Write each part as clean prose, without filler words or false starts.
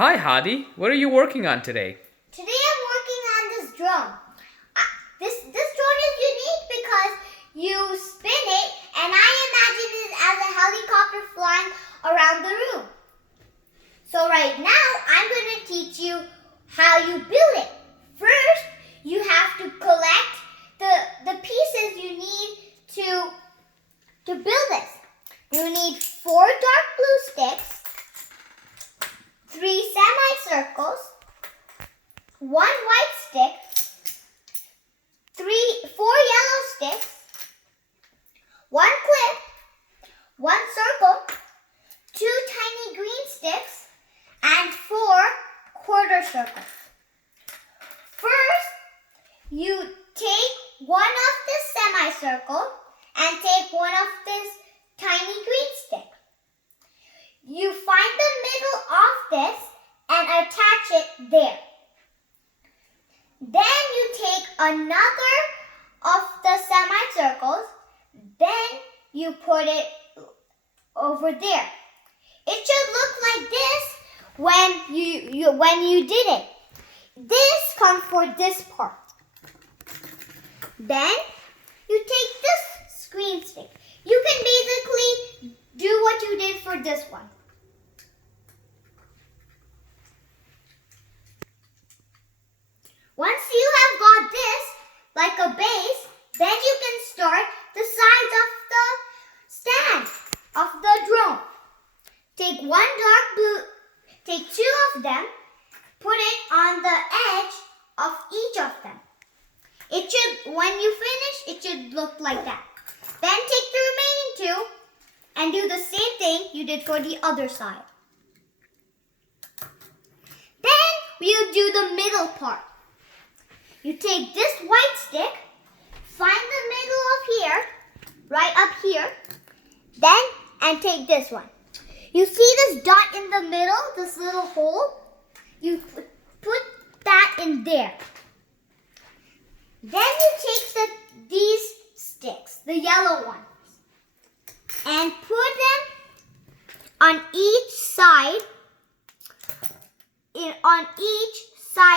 Hi Hadi, what are you working on today? Today I'm working on this drone. This drone is unique because you spin it and I imagine it as a helicopter flying around the room. So right now I'm going to teach you how you build it. First, you have to collect the pieces you need to build this. You need 4 dark blue sticks, 3 semicircles, 1 white stick, 4 yellow sticks, 1 clip, 1 circle, 2 tiny green sticks, and 4 quarter circles. First, you take one of this semicircle and take one of this tiny green stick. You find the middle of this and attach it there. Then you take another of the semicircles, then you put it over there. It should look like this when you did it. This comes for this part. Then you take this green stick. You can basically do what you did for this one. Once you have got this, like a base, then you can start the sides of the stand of the drone. Take 1 dark blue, take 2 of them, put it on the edge of each of them. It should, when you finish, it should look like that. Then take the remaining 2 and do the same thing you did for the other side. Then you do the middle part. You take this white stick, find the middle of here, right up here, then and take this one. You see this dot in the middle, this little hole? You put that in there. Then you take these sticks, the yellow ones, and put them on each side,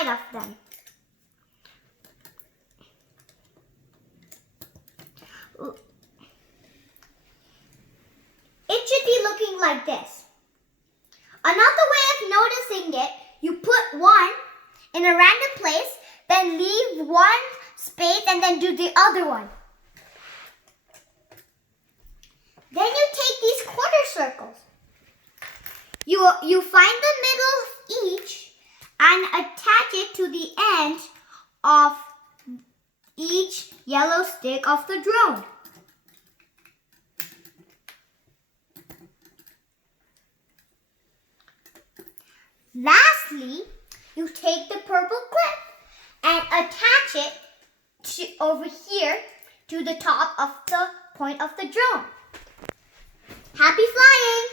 of them. It should be looking like this. Another way of noticing it, you put one in a random place, then leave one space and then do the other one. Then you take these quarter circles. You find the middle of each and attach it to the end of each yellow stick of the drone. Lastly, you take the purple clip and attach it over here to the top of the point of the drone. Happy flying!